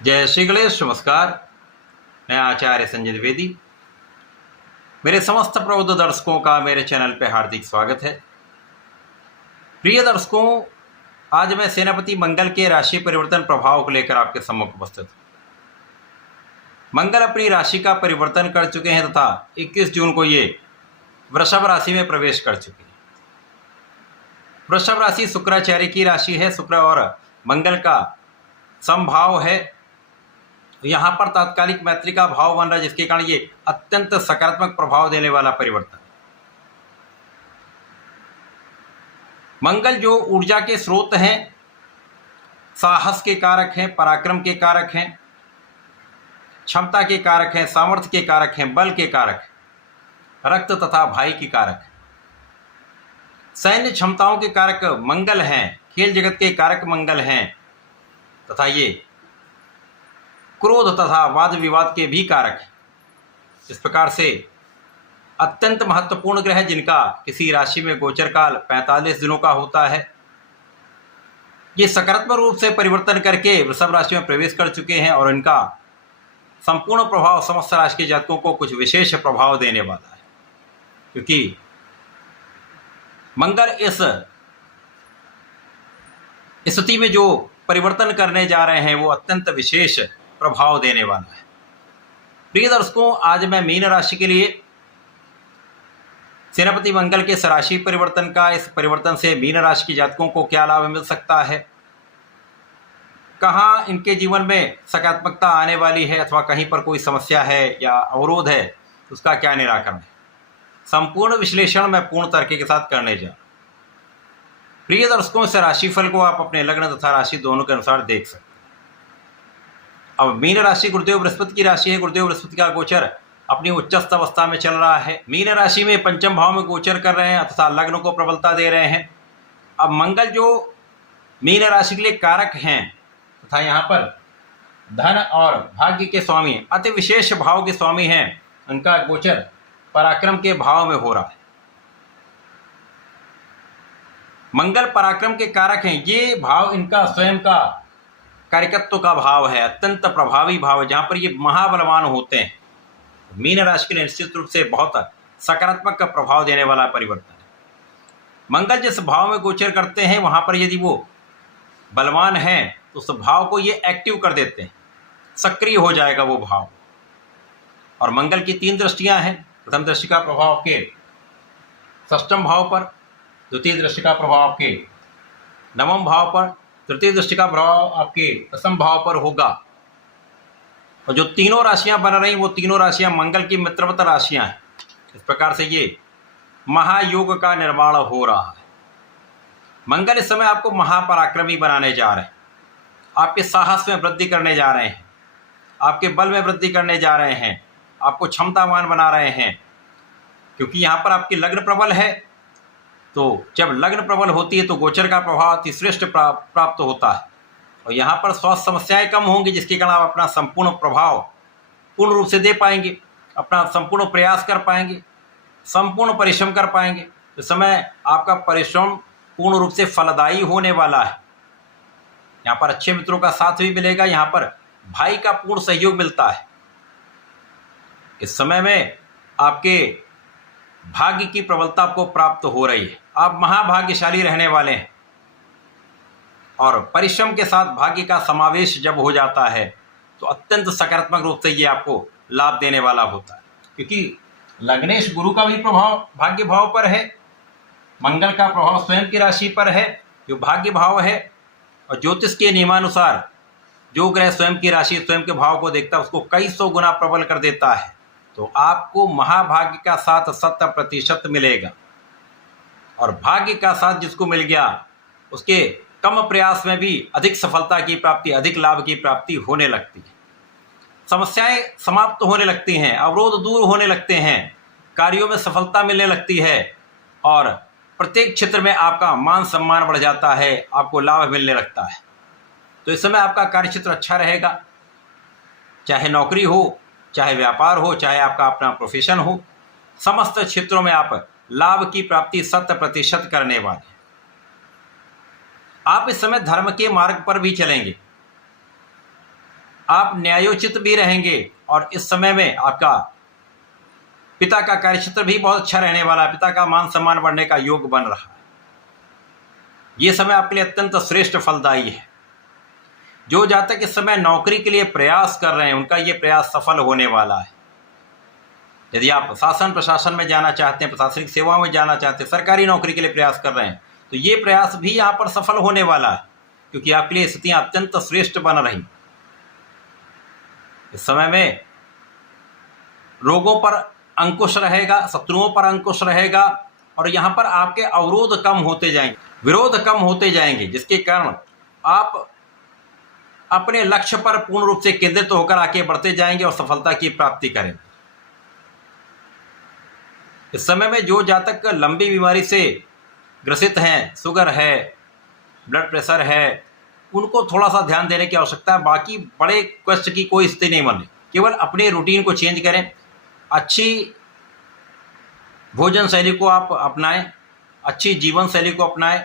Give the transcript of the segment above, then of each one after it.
जय श्री गणेश। नमस्कार। मैं आचार्य संजय द्विवेदी। मेरे समस्त प्रबुद्ध दर्शकों का मेरे चैनल पर हार्दिक स्वागत है। प्रिय दर्शकों, आज मैं सेनापति मंगल के राशि परिवर्तन प्रभाव को लेकर आपके सम्मुख उपस्थित हूँ। मंगल अपनी राशि का परिवर्तन कर चुके हैं तथा 21 जून को ये वृषभ राशि में प्रवेश कर चुके हैं। वृषभ राशि शुक्राचार्य की राशि है। शुक्र और मंगल का समभाव है। यहाँ पर तात्कालिक मैत्री का भाव बन रहा है, जिसके कारण ये अत्यंत सकारात्मक प्रभाव देने वाला परिवर्तन। मंगल जो ऊर्जा के स्रोत हैं, साहस के कारक हैं, पराक्रम के कारक हैं, क्षमता के कारक हैं, सामर्थ्य के कारक हैं, बल के कारक हैं, रक्त तथा भाई के कारक हैं, सैन्य क्षमताओं के कारक मंगल हैं, खेल जगत के कारक मंगल हैं तथा ये क्रोध तथा वाद विवाद के भी कारक हैं। इस प्रकार से अत्यंत महत्वपूर्ण ग्रह जिनका किसी राशि में गोचर काल 45 दिनों का होता है, ये सकारात्मक रूप से परिवर्तन करके वृषभ राशि में प्रवेश कर चुके हैं और इनका संपूर्ण प्रभाव समस्त राशि के जातकों को कुछ विशेष प्रभाव देने वाला है, क्योंकि मंगल इस स्थिति में जो परिवर्तन करने जा रहे हैं वो अत्यंत विशेष प्रभाव देने वाला है। प्रिय दर्शकों, आज मैं मीन राशि के लिए सेनापति मंगल के राशि परिवर्तन का, इस परिवर्तन से मीन राशि के जातकों को क्या लाभ मिल सकता है, कहाँ इनके जीवन में सकारात्मकता आने वाली है अथवा कहीं पर कोई समस्या है या अवरोध है, उसका क्या निराकरण है, संपूर्ण विश्लेषण मैं पूर्ण तरीके के साथ करने जा रहा हूं। प्रिय दर्शकों, इस राशिफल को आप अपने लग्न तथा राशि दोनों के अनुसार देख सकते हैं। अब मीन राशि गुरुदेव बृहस्पति की राशि है। गुरुदेव बृहस्पति का गोचर अपनी उच्चस्थ अवस्था में चल रहा है। मीन राशि में पंचम भाव में गोचर कर रहे हैं तथा लग्न को प्रबलता दे रहे हैं। अब मंगल जो मीन राशि के लिए कारक हैं तथा यहाँ पर धन और भाग्य के स्वामी, अति विशेष भाव के स्वामी हैं, उनका गोचर पराक्रम के भाव में हो रहा है। मंगल पराक्रम के कारक हैं। ये भाव इनका स्वयं का कार्यकत्व का भाव है, अत्यंत प्रभावी भाव है, जहाँ पर ये महाबलवान होते हैं। मीन राशि के लिए निश्चित रूप से बहुत सकारात्मक का प्रभाव देने वाला परिवर्तन है। मंगल जिस भाव में गोचर करते हैं वहाँ पर यदि वो बलवान हैं तो उस भाव को ये एक्टिव कर देते हैं, सक्रिय हो जाएगा वो भाव। और मंगल की 3 दृष्टियाँ हैं। प्रथम दृष्टि का प्रभाव आपके षष्ठम भाव पर, द्वितीय दृष्टि का प्रभाव आपके नवम भाव पर, तृतीय दृष्टि का प्रभाव आपके दसम भाव पर होगा। और जो तीनों राशियां बन रही वो तीनों राशियां मंगल की मित्रवत राशियां हैं। इस प्रकार से ये महायोग का निर्माण हो रहा है। मंगल इस समय आपको महापराक्रमी बनाने जा रहे हैं, आपके साहस में वृद्धि करने जा रहे हैं, आपके बल में वृद्धि करने जा रहे हैं, आपको क्षमतावान बना रहे हैं, क्योंकि यहाँ पर आपकी लग्न प्रबल है। तो जब लग्न प्रबल होती है तो गोचर का प्रभाव अति श्रेष्ठ प्राप्त होता है और यहाँ पर स्वास्थ्य समस्याएं कम होंगी, जिसके कारण आप अपना संपूर्ण प्रभाव पूर्ण रूप से दे पाएंगे, अपना संपूर्ण प्रयास कर पाएंगे, संपूर्ण परिश्रम कर पाएंगे। इस समय आपका परिश्रम पूर्ण रूप से फलदायी होने वाला है। यहाँ पर अच्छे मित्रों का साथ भी मिलेगा, यहाँ पर भाई का पूर्ण सहयोग मिलता है। इस समय में आपके भाग्य की प्रबलता आपको प्राप्त हो रही है। आप महाभाग्यशाली रहने वाले हैं और परिश्रम के साथ भाग्य का समावेश जब हो जाता है तो अत्यंत सकारात्मक रूप से ये आपको लाभ देने वाला होता है, क्योंकि लग्नेश गुरु का भी प्रभाव भाग्य भाव पर है, मंगल का प्रभाव स्वयं की राशि पर है जो भाग्य भाव है। और ज्योतिष के नियमानुसार जो ग्रह स्वयं की राशि स्वयं के भाव को देखता है उसको कई 100 गुना प्रबल कर देता है। तो आपको महाभाग्य का साथ 100% मिलेगा और भाग्य का साथ जिसको मिल गया उसके कम प्रयास में भी अधिक सफलता की प्राप्ति, अधिक लाभ की प्राप्ति होने लगती है। समस्याएं समाप्त होने लगती हैं, अवरोध दूर होने लगते हैं, कार्यों में सफलता मिलने लगती है और प्रत्येक क्षेत्र में आपका मान सम्मान बढ़ जाता है, आपको लाभ मिलने लगता है। तो इस समय आपका कार्यक्षेत्र अच्छा रहेगा, चाहे नौकरी हो, चाहे व्यापार हो, चाहे आपका अपना प्रोफेशन हो, समस्त क्षेत्रों में आप लाभ की प्राप्ति 100% करने वाले हैं। आप इस समय धर्म के मार्ग पर भी चलेंगे। आप न्यायोचित भी रहेंगे और इस समय में आपका पिता का कार्यक्षेत्र भी बहुत अच्छा रहने वाला है। पिता का मान सम्मान बढ़ने का योग बन रहा है। ये समय आपके लिए अत्यंत श्रेष्ठ फलदायी है। जो जातक इस समय नौकरी के लिए प्रयास कर रहे हैं उनका ये प्रयास सफल होने वाला है। यदि आप शासन प्रशासन में जाना चाहते हैं, प्रशासनिक सेवाओं में जाना चाहते हैं, सरकारी नौकरी के लिए प्रयास कर रहे हैं, तो ये प्रयास भी यहाँ पर सफल होने वाला है, क्योंकि आपके लिए स्थितियाँ अत्यंत श्रेष्ठ बन रही। इस समय में रोगों पर अंकुश रहेगा, शत्रुओं पर अंकुश रहेगा और यहाँ पर आपके अवरोध कम होते जाएंगे, विरोध कम होते जाएंगे, जिसके कारण आप अपने लक्ष्य पर पूर्ण रूप से केंद्रित होकर आगे बढ़ते जाएंगे और सफलता की प्राप्ति करेंगे। इस समय में जो जातक लंबी बीमारी से ग्रसित हैं, शुगर है, ब्लड प्रेशर है, उनको थोड़ा सा ध्यान देने की आवश्यकता है। बाकी बड़े कष्ट की कोई स्थिति नहीं बने, केवल अपने रूटीन को चेंज करें, अच्छी भोजन शैली को आप अपनाएं, अच्छी जीवन शैली को अपनाएं,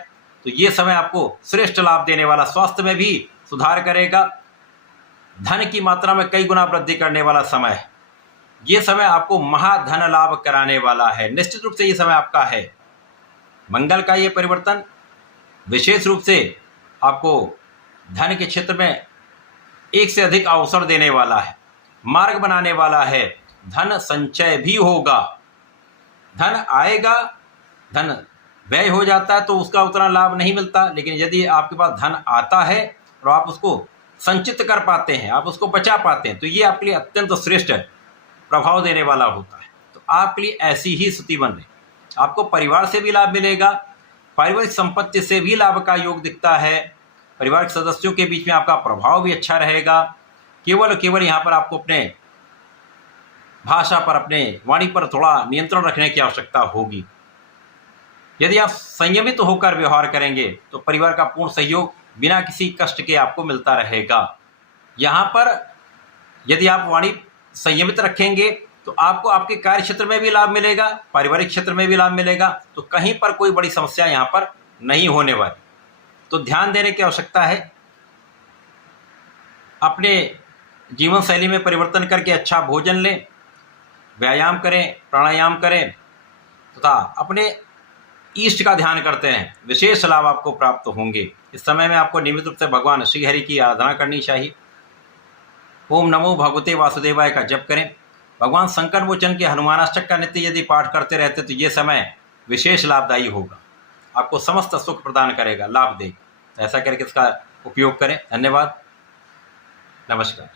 तो ये समय आपको श्रेष्ठ लाभ देने वाला, स्वास्थ्य में भी सुधार करेगा, धन की मात्रा में कई गुना वृद्धि करने वाला समय है। ये समय आपको महाधन लाभ कराने वाला है। निश्चित रूप से ये समय आपका है। मंगल का ये परिवर्तन विशेष रूप से आपको धन के क्षेत्र में एक से अधिक अवसर देने वाला है, मार्ग बनाने वाला है। धन संचय भी होगा, धन आएगा, धन व्यय हो जाता है तो उसका उतना लाभ नहीं मिलता, लेकिन यदि आपके पास धन आता है और आप उसको संचित कर पाते हैं, आप उसको बचा पाते हैं, तो ये आपके लिए अत्यंत श्रेष्ठ प्रभाव देने वाला होता है। तो आपके लिए ऐसी ही स्थिति बन रही। आपको परिवार से भी लाभ मिलेगा, पारिवारिक संपत्ति से भी लाभ का योग दिखता है, परिवार के सदस्यों के बीच में आपका प्रभाव भी अच्छा रहेगा। केवल यहाँ पर आपको अपने भाषा पर, अपने वाणी पर थोड़ा नियंत्रण रखने की आवश्यकता होगी। यदि आप संयमित होकर व्यवहार करेंगे तो परिवार का पूर्ण सहयोग बिना किसी कष्ट के आपको मिलता रहेगा। यहाँ पर यदि आप वाणी संयमित रखेंगे तो आपको आपके कार्य क्षेत्र में भी लाभ मिलेगा, पारिवारिक क्षेत्र में भी लाभ मिलेगा, तो कहीं पर कोई बड़ी समस्या यहाँ पर नहीं होने वाली। तो ध्यान देने की आवश्यकता है, अपने जीवन शैली में परिवर्तन करके अच्छा भोजन लें, व्यायाम करें, प्राणायाम करें तथा अपने ईष्ट का ध्यान करते हैं, विशेष लाभ आपको प्राप्त होंगे। इस समय में आपको नियमित रूप से भगवान श्री हरि की आराधना करनी चाहिए। ओम नमो भगवते वासुदेवाय का जप करें। भगवान संकट मोचन के हनुमानाष्टक का नित्य यदि पाठ करते रहते तो ये समय विशेष लाभदायी होगा, आपको समस्त सुख प्रदान करेगा, लाभ देगा। ऐसा करके इसका उपयोग करें। धन्यवाद, नमस्कार।